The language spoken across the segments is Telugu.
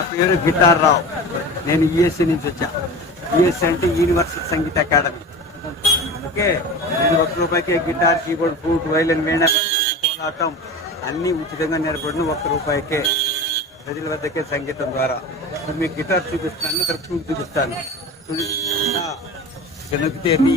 నా పేరు గిటార్ రావు నేను యుఎస్ఏ నుంచి వచ్చా. యుఎస్ఏ అంటే యూనివర్సల్ సంగీత అకాడమీ. ఓకే నేను ఒక్క రూపాయికి guitar keyboard flute violin veena అన్నీ ఉచితంగా నేర్పడిన ఒక్క రూపాయికే ప్రజల వద్దకే సంగీతం ద్వారా. మీకు గిటార్ చూపిస్తాను ఇక్కడ ఫ్లూట్ చూపిస్తాను. నొక్కితే మీ.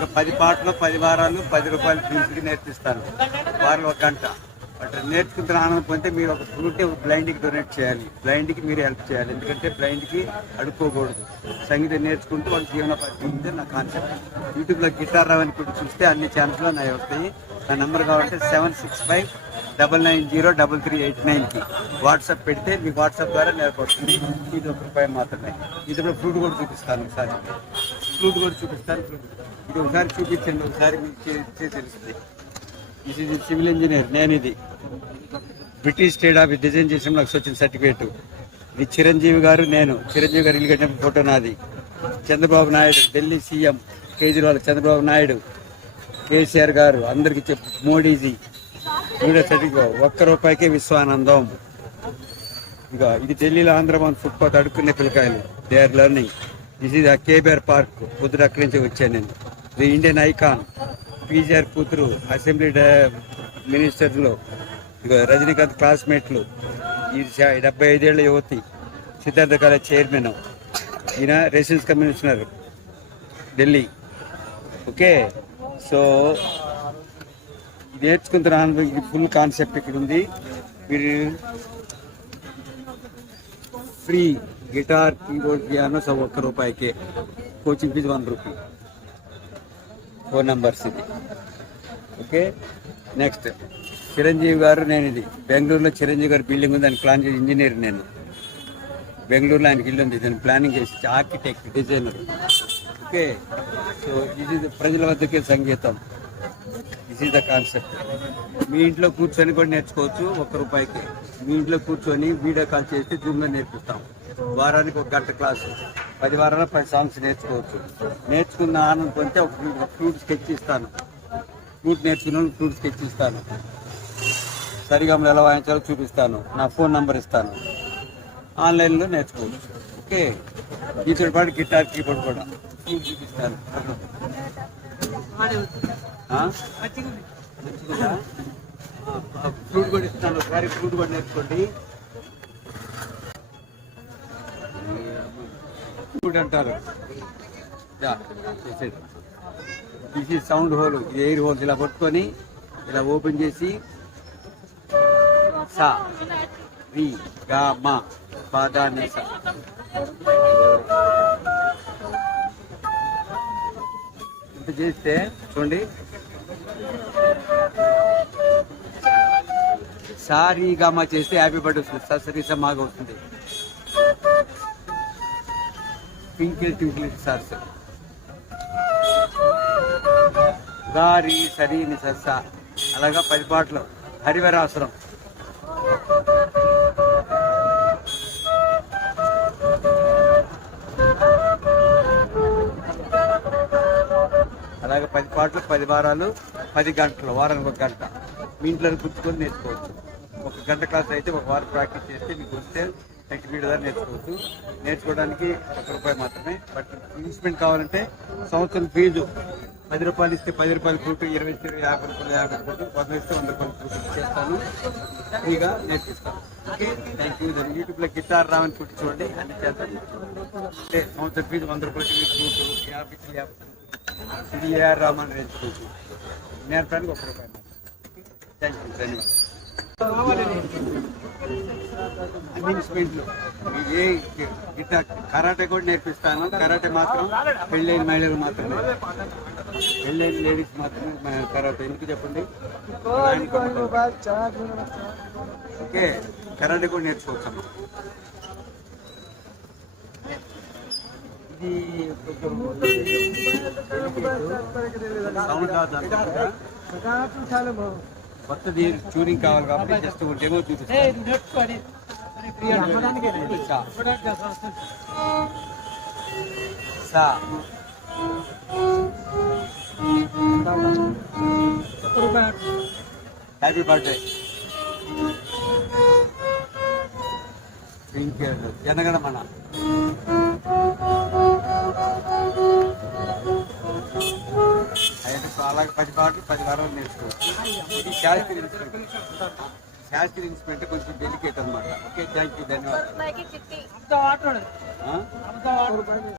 ఇలాగ పది పాటలు పది వారాలు పది రూపాయలు ఫీజుకి నేర్పిస్తాను వారం ఒక గంట. బట్ నేర్చుకుంటున్న ఆనందం పొందితే మీరు ఒక ఫ్రూటే బ్లైండ్కి డొనేట్ చేయాలి. బ్లైండ్కి మీరు హెల్ప్ చేయాలి. ఎందుకంటే బ్లైండ్కి అడుక్కోకూడదు. సంగీతం నేర్చుకుంటూ వాళ్ళ జీవనోపాధి ఉంది నా కాన్సెప్ట్. యూట్యూబ్లో గిటార్ రావని కూడా చూస్తే అన్ని ఛానల్స్లో నా వస్తాయి. నా నెంబర్ కావాలంటే seven six five double nine zero double three eight నైన్కి వాట్సాప్ పెడితే మీకు వాట్సాప్ ద్వారా నేర్పడుతుంది ఇది ఒక రూపాయి మాత్రమే. ఇది కూడా ఫ్రూట్ కూడా చూపిస్తాను ఒకసారి. ఫ్రూట్ కూడా చూపిస్తాను ఫ్రూట్ ఇది ఒకసారి చూపించండి ఒకసారి మీకు చే- తెలుస్తుంది. ఇది సివిల్ ఇంజనీర్ నేను ఇది. బ్రిటిష్ స్టేట్ ఆఫీస్ డిజైన్ చేసిన నాకు వచ్చిన సర్టిఫికేట్ ఇది చిరంజీవి గారు నేను. చిరంజీవి గారు ఇల్లు కట్టిన ఫోటో నాది. చంద్రబాబు నాయుడు ఢిల్లీ సీఎం కేజ్రీవాల్ చంద్రబాబు నాయుడు కేసీఆర్ గారు అందరికి చెప్పు మోడీజీ. వీడియో సర్టిఫికేట్ ఒక్క రూపాయికే విశ్వానందం. ఇక ఇది ఢిల్లీలో ఆంధ్రభవన్ ఫుట్పాత్ అడుక్కునే పిల్లకాయలు. They are learning this is KBR park పొద్దున అక్కడి నుంచి వచ్చాను నేను. ది ఇండియన్ ఐకాన్ పీజీఆర్ కూతురు అసెంబ్లీ మినిస్టర్లో రజనీకాంత్ క్లాస్మేట్లు ఈ డెబ్బై ఐదేళ్ళ యువతి సిద్ధార్థ కాలేజ్ చైర్మన్ ఈయన residence commissioner Delhi. Okay? So నేర్చుకుంటున్న ఫుల్ కాన్సెప్ట్ ఇక్కడ ఉంది. మీరు ఫ్రీ గిటార్ కీబోర్డ్ పియానో సబ్ ఒక్క రూపాయికే. Coaching fee one rupee. Phone numbers ఇది. ఓకే? నెక్స్ట్. చిరంజీవి గారు నేను ఇది. బెంగళూరులో చిరంజీవి గారి బిల్డింగ్ ఉంది దాన్ని ప్లాన్ చేసి ఇంజనీర్ నేను. బెంగళూరులో ఆయనకి ఇల్లు ఉంది దాన్ని ప్లానింగ్ చేసి ఆర్కిటెక్ట్ డిజైనర్. ఓకే? సో ఇది ప్రజల వద్దకే సంగీతం దిస్ ఈస్ ద కాన్సెప్ట్ మీ ఇంట్లో కూర్చొని కూడా నేర్చుకోవచ్చు ఒక్క రూపాయికి. మీ ఇంట్లో కూర్చొని వీడియో కాల్ చేసి జూమ్లో నేర్పిస్తాం. వారానికి ఒక గంట క్లాసు. పది వారాల పది సాంగ్స్ నేర్చుకోవచ్చు. నేర్చుకున్న ఆనందం పొందితే ఒక ఫ్లూ- ఫ్లూట్ స్కెచ్ ఇస్తాను. ఫ్లూట్ నేర్చుకున్న ఫ్లూట్ స్కెచ్ ఇస్తాను. సరిగమలు ఎలా వాయించాలో చూపిస్తాను. నా ఫోన్ నంబర్ ఇస్తాను. ఆన్లైన్లో నేర్చుకోవచ్చు. ఓకే. దీంతో పాటు గిటార్ కీబోర్డ్ కూడా. చూపిస్తాను. ఫ్రూట్ కూడా ఇస్తాను. ఒకసారి ఫ్రూట్ కూడా నేర్చుకోండి. ఫ్రూట్ అంటారు. దిస్ ఈ సౌండ్ హోల్ ఎయిర్ హోల్స్ ఇలా పట్టుకొని ఇలా ఓపెన్ చేసి సా రి గా మా పాదా ని సా. ఇట్లా చేస్తే చూడండి. సారీ గమా చేస్తే హ్యాపీ బర్త్డే వస్తుంది. సరీ సమాగా వస్తుంది. ట్వింకిల్ ట్వింకిల్ సార్ గారి సరి ని అలాగా పది పాటలు. హరివరాసురం పది పాటలు పది వారాలు పది గంటలు వారానికి ఒక గంట. మీ ఇంట్లో కూర్చుకొని నేర్చుకోవచ్చు. ఒక గంట క్లాస్ అయితే ఒక వారం ప్రాక్టీస్ చేస్తే మీకు వస్తే సర్టిఫికేట్ ద్వారా నేర్చుకోవచ్చు. నేర్చుకోవడానికి ఒక రూపాయి మాత్రమే. బట్ ఇన్వెస్ట్మెంట్ కావాలంటే సంవత్సరం ఫీజు పది రూపాయలు ఇస్తే పది రూపాయలు ఫ్రూట్ ఇరవై ఇస్తే యాభై రూపాయలు యాభై రూపాయలు వంద ఇస్తే వంద రూపాయలు చేస్తాను. ఫ్రీగా నేర్పిస్తాను. ఓకే? థ్యాంక్ యూ యూట్యూబ్లో గిటార్ రావని కుట్టి చూడండి. అన్ని చేస్తాను. అంటే సంవత్సరం ఫీజు వంద రూపాయలు యాభై యాభై ఇది ఏఆర్ రామన్ నేర్చుకోవచ్చు నేర్పడానికి ఒక రూపాయి థ్యాంక్ యూ ధన్యవాదాలు. ఏ గిటార్ కరాటే కూడా నేర్పిస్తాను. కరాటే మాత్రం పెళ్ళైన మహిళలు మాత్రమే. పెళ్ళైన లేడీస్ మాత్రమే కరాటే. ఎందుకు చెప్పండి? ఓకే కరాటే కూడా నేర్చుకోవచ్చమ్మా. ఇది సౌండ్ కాదు కొత్తది ట్యూనింగ్ కావాలి కాబట్టి జస్ట్ ఒక డెమో చూపిస్తాను సా హ్యాపీ బర్త్డే జనగణమన అయితే అలాగే పది పాటలు పది వారాలు నేర్చుకోవచ్చు. ఇది శాస్త్రీయ ఇన్స్ట్రుమెంట్ శాస్త్రీయ ఇన్స్ట్రుమెంట్ కొంచెం డెలికేట్ అనమాట ఓకే థ్యాంక్ యూ ధన్యవాదాలు?